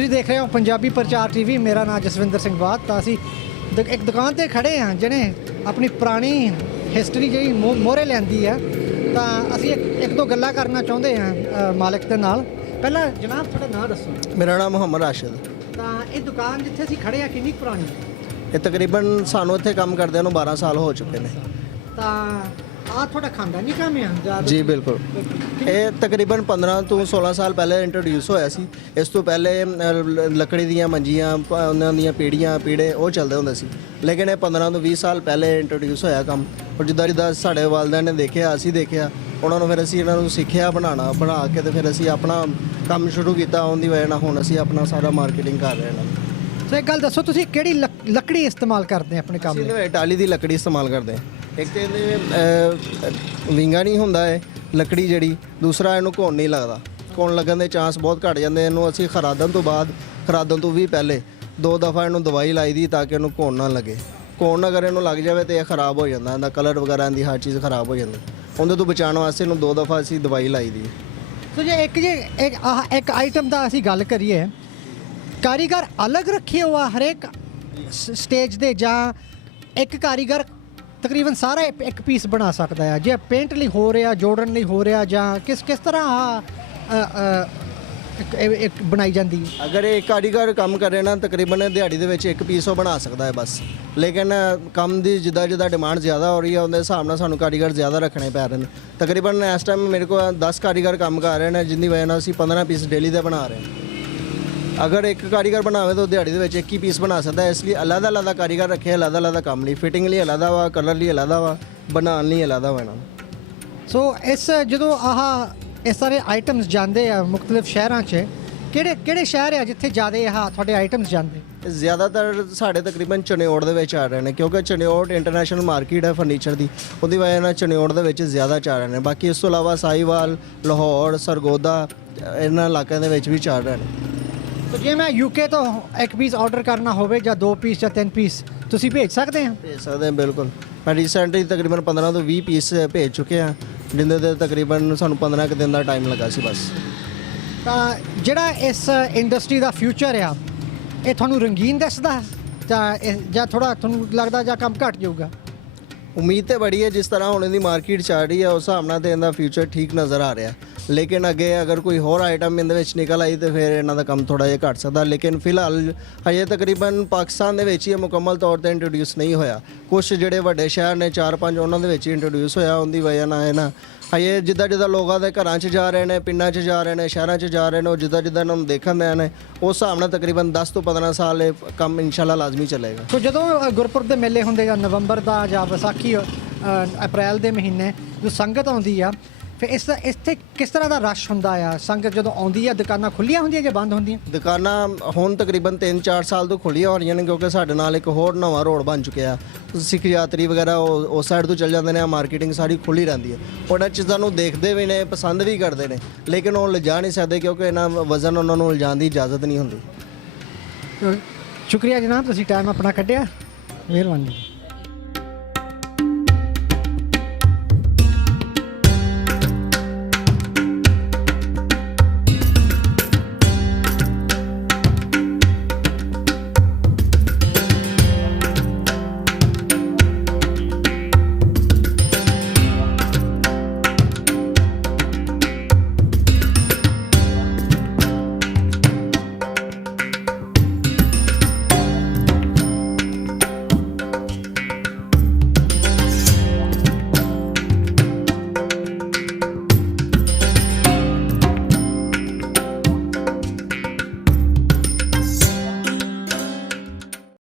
ਤੁਸੀਂ ਦੇਖ ਰਹੇ ਹੋ ਪੰਜਾਬੀ ਪ੍ਰਚਾਰ ਟੀਵੀ। ਮੇਰਾ ਨਾਮ ਜਸਵਿੰਦਰ ਸਿੰਘ ਬਾਦ। ਤਾਂ ਅਸੀਂ ਇੱਕ ਦੁਕਾਨ ਤੇ ਖੜੇ ਹਾਂ ਜਿਹਨੇ ਆਪਣੀ ਪੁਰਾਣੀ ਹਿਸਟਰੀ ਜਿਹੜੀ ਮੋਹਰੇ ਲਿਆਂਦੀ ਹੈ। ਤਾਂ ਅਸੀਂ ਇੱਕ ਦੋ ਗੱਲਾਂ ਕਰਨਾ ਚਾਹੁੰਦੇ ਹਾਂ ਮਾਲਕ ਦੇ ਨਾਲ। ਪਹਿਲਾਂ ਜਨਾਬ ਤੁਹਾਡਾ ਨਾਮ ਦੱਸੋ। ਮੇਰਾ ਨਾਮ ਮੁਹੰਮਦ ਰਾਸ਼ਿਦ। ਤਾਂ ਇਹ ਦੁਕਾਨ ਜਿੱਥੇ ਅਸੀਂ ਖੜੇ ਹਾਂ ਕਿੰਨੀ ਪੁਰਾਣੀ ਹੈ? ਇਹ ਤਕਰੀਬਨ ਸਾਨੂੰ ਇੱਥੇ ਕੰਮ ਕਰਦਿਆਂ ਨੂੰ 12 ਸਾਲ ਹੋ ਚੁੱਕੇ ਨੇ। ਤਾਂ ਆਹ ਤੁਹਾਡਾ ਖਾਨਦਾਨੀ ਕੰਮ ਆ? ਜੀ ਬਿਲਕੁਲ। ਇਹ ਤਕਰੀਬਨ 15 ਤੋਂ 16 ਸਾਲ ਪਹਿਲੇ ਇੰਟਰੋਡਿਊਸ ਹੋਇਆ ਸੀ। ਇਸ ਤੋਂ ਪਹਿਲੇ ਲੱਕੜੀ ਦੀਆਂ ਮੰਜੀਆਂ, ਉਹਨਾਂ ਦੀਆਂ ਪੀੜੇ ਉਹ ਚੱਲਦੇ ਹੁੰਦੇ ਸੀ। ਲੇਕਿਨ ਇਹ 15 ਤੋਂ 20 ਸਾਲ ਪਹਿਲੇ ਇੰਟਰੋਡਿਊਸ ਹੋਇਆ ਕੰਮ। ਔਰ ਜਿੱਦਾਂ ਸਾਡੇ ਵਾਲਿਆਂ ਨੇ ਦੇਖਿਆ, ਅਸੀਂ ਦੇਖਿਆ, ਉਹਨਾਂ ਨੂੰ ਫਿਰ ਅਸੀਂ ਇਹਨਾਂ ਨੂੰ ਸਿੱਖਿਆ ਬਣਾ ਕੇ ਤੇ ਫਿਰ ਅਸੀਂ ਆਪਣਾ ਕੰਮ ਸ਼ੁਰੂ ਕੀਤਾ। ਉਹਦੀ ਵਜ੍ਹਾ ਨਾਲ ਹੁਣ ਅਸੀਂ ਆਪਣਾ ਸਾਰਾ ਮਾਰਕੀਟਿੰਗ ਕਰ ਰਹੇ ਹਾਂ। ਸੋ ਇੱਕ ਗੱਲ ਦੱਸੋ, ਤੁਸੀਂ ਕਿਹੜੀ ਲੱਕੜੀ ਇਸਤੇਮਾਲ ਕਰਦੇ ਆਪਣੇ ਕੰਮ ਲਈ? ਅਸੀਂ ਟਾਹਲੀ ਦੀ ਲੱਕੜੀ ਇਸਤੇਮਾਲ ਕਰਦੇ ਹਾਂ। ਇੱਕ ਤਾਂ ਇਹਦੇ ਵਿੰਗਾ ਨਹੀਂ ਹੁੰਦਾ ਹੈ ਲੱਕੜੀ ਜਿਹੜੀ, ਦੂਸਰਾ ਇਹਨੂੰ ਘੁਣ ਨਹੀਂ ਲੱਗਦਾ। ਘੁਣ ਲੱਗਣ ਦੇ ਚਾਂਸ ਬਹੁਤ ਘੱਟ ਜਾਂਦੇ। ਇਹਨੂੰ ਅਸੀਂ ਖਰਾਦਣ ਤੋਂ ਵੀ ਪਹਿਲੇ 2 ਦਫਾ ਇਹਨੂੰ ਦਵਾਈ ਲਾਈ ਦੀ ਤਾਂ ਕਿ ਇਹਨੂੰ ਘੁਣ ਨਾ ਲੱਗੇ। ਘੁਣ ਅਗਰ ਇਹਨੂੰ ਲੱਗ ਜਾਵੇ ਤਾਂ ਇਹ ਖਰਾਬ ਹੋ ਜਾਂਦਾ, ਇਹਦਾ ਕਲਰ ਵਗੈਰਾ ਦੀ ਹਰ ਚੀਜ਼ ਖਰਾਬ ਹੋ ਜਾਂਦੀ। ਉਹਦੇ ਤੋਂ ਬਚਾਉਣ ਵਾਸਤੇ ਇਹਨੂੰ 2 ਦਫਾ ਅਸੀਂ ਦਵਾਈ ਲਾਈ ਦੀ। ਸੋ ਜੇ ਇੱਕ ਆਈਟਮ ਦਾ ਅਸੀਂ ਗੱਲ ਕਰੀਏ, ਕਾਰੀਗਰ ਅਲੱਗ ਰੱਖੇ ਹੋ ਆ ਹਰੇਕ ਸਟੇਜ ਦੇ, ਜਾਂ ਇੱਕ ਕਾਰੀਗਰ ਤਕਰੀਬਨ ਸਾਰਾ ਇੱਕ ਪੀਸ ਬਣਾ ਸਕਦਾ ਹੈ? ਜੇ ਪੇਂਟ ਲਈ ਹੋ ਰਿਹਾ, ਜੋੜਨ ਲਈ ਹੋ ਰਿਹਾ, ਜਾਂ ਕਿਸ ਤਰ੍ਹਾਂ ਇੱਕ ਬਣਾਈ ਜਾਂਦੀ ਹੈ? ਅਗਰ ਇਹ ਕਾਰੀਗਰ ਕੰਮ ਕਰੇ ਨਾ, ਤਕਰੀਬਨ ਦਿਹਾੜੀ ਦੇ ਵਿੱਚ ਇੱਕ ਪੀਸ ਉਹ ਬਣਾ ਸਕਦਾ ਹੈ ਬਸ। ਲੇਕਿਨ ਕੰਮ ਦੀ ਜਿੱਦਾਂ ਡਿਮਾਂਡ ਜ਼ਿਆਦਾ ਹੋ ਰਹੀ ਹੈ, ਉਹਦੇ ਹਿਸਾਬ ਨਾਲ ਸਾਨੂੰ ਕਾਰੀਗਰ ਜ਼ਿਆਦਾ ਰੱਖਣੇ ਪੈ ਰਹੇ ਨੇ। ਤਕਰੀਬਨ ਇਸ ਟਾਈਮ ਮੇਰੇ ਕੋਲ 10 ਕਾਰੀਗਰ ਕੰਮ ਕਰ ਰਹੇ ਨੇ, ਜਿੰਨੀ ਵਜ੍ਹਾ ਨਾਲ ਅਸੀਂ 15 ਪੀਸ ਡੇਲੀ ਦੇ ਬਣਾ ਰਹੇ ਹਾਂ। ਅਗਰ ਇੱਕ ਕਾਰੀਗਰ ਬਣਾਵੇ ਤਾਂ ਦਿਹਾੜੀ ਦੇ ਵਿੱਚ ਇੱਕ ਹੀ ਪੀਸ ਬਣਾ ਸਕਦਾ। ਇਸ ਲਈ ਅਲੱਗ ਕਾਰੀਗਰ ਰੱਖੇ, ਅਲੱਗ ਕੰਮ ਲਈ। ਫਿਟਿੰਗ ਲਈ ਅਲੱਗ ਵਾ, ਕਲਰ ਲਈ ਅਲੱਗ ਵਾ, ਬਣਾਉਣ ਲਈ ਅਲੱਗ ਵਾ ਇਹਨਾਂ ਨੂੰ। ਸੋ ਜਦੋਂ ਇਸ ਸਾਰੇ ਆਈਟਮਸ ਜਾਂਦੇ ਆ ਮੁxtਲਿਫ ਸ਼ਹਿਰਾਂ 'ਚ, ਕਿਹੜੇ ਸ਼ਹਿਰ ਆ ਜਿੱਥੇ ਜ਼ਿਆਦਾ ਤੁਹਾਡੇ ਆਈਟਮਸ ਜਾਂਦੇ? ਜ਼ਿਆਦਾਤਰ ਸਾਡੇ ਤਕਰੀਬਨ ਚਨਿਓੜ ਦੇ ਵਿੱਚ ਆ ਰਹੇ ਨੇ, ਕਿਉਂਕਿ ਚਨਿਓੜ ਇੰਟਰਨੈਸ਼ਨਲ ਮਾਰਕੀਟ ਹੈ ਫਰਨੀਚਰ ਦੀ। ਉਹਦੀ ਵਜ੍ਹਾ ਨਾਲ ਚਨਿਓੜ ਦੇ ਵਿੱਚ ਜ਼ਿਆਦਾ ਚੱਲ ਰਹੇ ਨੇ। ਬਾਕੀ ਇਸ ਤੋਂ ਇਲਾਵਾ ਸਾਹੀਵਾਲ, ਲਾਹੌਰ, ਸਰਗੋਦਾ, ਇਹਨਾਂ ਇਲਾਕਿਆਂ ਦੇ ਵਿੱਚ ਵੀ ਚੱਲ ਰਹੇ ਨੇ। तो जे मैं यूके तो एक पीस ऑर्डर करना हो, या 2 पीस या 3 पीस तुसी भेज सकते हैं? भेज सकते हैं बिल्कुल। मैं रिसेंटली तकरीबन 15 ਤੋਂ 20 ਪੀਸ ਭੇਜ ਚੁੱਕੇ ਹਾਂ, ਜਿੰਦੇ ਦੇ ਤਕਰੀਬਨ ਸਾਨੂੰ 15 ਕੁ ਦਿਨ ਦਾ ਟਾਈਮ ਲੱਗਾ ਸੀ ਬਸ। ਤਾਂ ਜਿਹੜਾ ਇਸ ਇੰਡਸਟਰੀ ਦਾ ਫਿਊਚਰ ਆ, ਇਹ ਤੁਹਾਨੂੰ ਰੰਗੀਨ ਦਿਸਦਾ ਜਾਂ ਥੋੜਾ ਤੁਹਾਨੂੰ ਲੱਗਦਾ ਜਾਂ ਕੰਮ ਘਟ ਜਾਊਗਾ? ਉਮੀਦ ਤੇ ਬੜੀ ਹੈ। ਜਿਸ ਤਰ੍ਹਾਂ ਹੁਣ ਇਹਦੀ ਮਾਰਕੀਟ ਚੱਲ ਰਹੀ ਹੈ, ਉਸ ਹਿਸਾਬ ਨਾਲ ਤੇ ਇਹਦਾ ਫਿਊਚਰ ਠੀਕ ਨਜ਼ਰ ਆ ਰਿਹਾ। ਲੇਕਿਨ ਅੱਗੇ ਅਗਰ ਕੋਈ ਹੋਰ ਆਈਟਮ ਇਹਦੇ ਵਿੱਚ ਨਿਕਲ ਆਈ ਤਾਂ ਫਿਰ ਇਹਨਾਂ ਦਾ ਕੰਮ ਥੋੜ੍ਹਾ ਜਿਹਾ ਘੱਟ ਸਕਦਾ। ਲੇਕਿਨ ਫਿਲਹਾਲ ਹਜੇ ਤਕਰੀਬਨ ਪਾਕਿਸਤਾਨ ਦੇ ਵਿੱਚ ਹੀ ਮੁਕੰਮਲ ਤੌਰ 'ਤੇ ਇੰਟਰੋਡਿਊਸ ਨਹੀਂ ਹੋਇਆ। ਕੁਛ ਜਿਹੜੇ ਵੱਡੇ ਸ਼ਹਿਰ ਨੇ 4-5, ਉਹਨਾਂ ਦੇ ਵਿੱਚ ਹੀ ਇੰਟਰੋਡਿਊਸ ਹੋਇਆ। ਉਹਦੀ ਵਜ੍ਹਾ ਨਾਲ ਇਹ ਨਾ ਹਜੇ ਜਿੱਦਾਂ ਲੋਕਾਂ ਦੇ ਘਰਾਂ 'ਚ ਜਾ ਰਹੇ ਨੇ, ਪਿੰਡਾਂ 'ਚ ਜਾ ਰਹੇ ਨੇ, ਸ਼ਹਿਰਾਂ 'ਚ ਜਾ ਰਹੇ ਨੇ, ਉਹ ਜਿੱਦਾਂ ਇਹਨਾਂ ਨੂੰ ਦੇਖਣ ਦੇ ਨੇ, ਉਸ ਹਿਸਾਬ ਨਾਲ ਤਕਰੀਬਨ 10 ਤੋਂ 15 ਸਾਲ ਇਹ ਕੰਮ ਇਨਸ਼ਾਅੱਲਾ ਲਾਜ਼ਮੀ ਚੱਲੇਗਾ। ਸੋ ਜਦੋਂ ਗੁਰਪੁਰਬ ਦੇ ਮੇਲੇ ਹੁੰਦੇ ਜਾਂ ਨਵੰਬਰ ਦਾ ਜਾਂ ਵਿਸਾਖੀ ਅਪ੍ਰੈਲ ਦੇ ਮਹੀਨੇ ਜੋ ਸੰਗਤ ਆਉਂਦੀ ਆ, ਫਿਰ ਇੱਥੇ ਕਿਸ ਤਰ੍ਹਾਂ ਦਾ ਰਸ਼ ਹੁੰਦਾ ਆ? ਸੰਗਤ ਜਦੋਂ ਆਉਂਦੀ ਆ, ਦੁਕਾਨਾਂ ਖੁੱਲ੍ਹੀਆਂ ਹੁੰਦੀਆਂ ਜਾਂ ਬੰਦ ਹੁੰਦੀਆਂ? ਦੁਕਾਨਾਂ ਹੁਣ ਤਕਰੀਬਨ 3-4 ਸਾਲ ਤੋਂ ਖੁੱਲ੍ਹੀਆਂ ਹੋ ਰਹੀਆਂ ਨੇ, ਕਿਉਂਕਿ ਸਾਡੇ ਨਾਲ ਇੱਕ ਹੋਰ ਨਵਾਂ ਰੋਡ ਬਣ ਚੁੱਕਿਆ। ਸਿੱਖ ਯਾਤਰੀ ਵਗੈਰਾ ਉਸ ਸਾਈਡ ਤੋਂ ਚੱਲ ਜਾਂਦੇ ਨੇ। ਮਾਰਕੀਟਿੰਗ ਸਾਰੀ ਖੁੱਲ੍ਹੀ ਰਹਿੰਦੀ ਹੈ। ਉਹਨਾਂ ਚੀਜ਼ਾਂ ਨੂੰ ਦੇਖਦੇ ਵੀ ਨੇ, ਪਸੰਦ ਵੀ ਕਰਦੇ ਨੇ, ਲੇਕਿਨ ਉਹ ਲਿਜਾ ਨਹੀਂ ਸਕਦੇ ਕਿਉਂਕਿ ਇਹਨਾਂ ਵਜ਼ਨ ਉਹਨਾਂ ਨੂੰ ਲਿਜਾਣ ਦੀ ਇਜਾਜ਼ਤ ਨਹੀਂ ਹੁੰਦੀ। ਸ਼ੁਕਰੀਆ ਜਨਾਬ, ਤੁਸੀਂ ਟਾਈਮ ਆਪਣਾ ਕੱਢਿਆ, ਮਿਹਰਬਾਨੀ।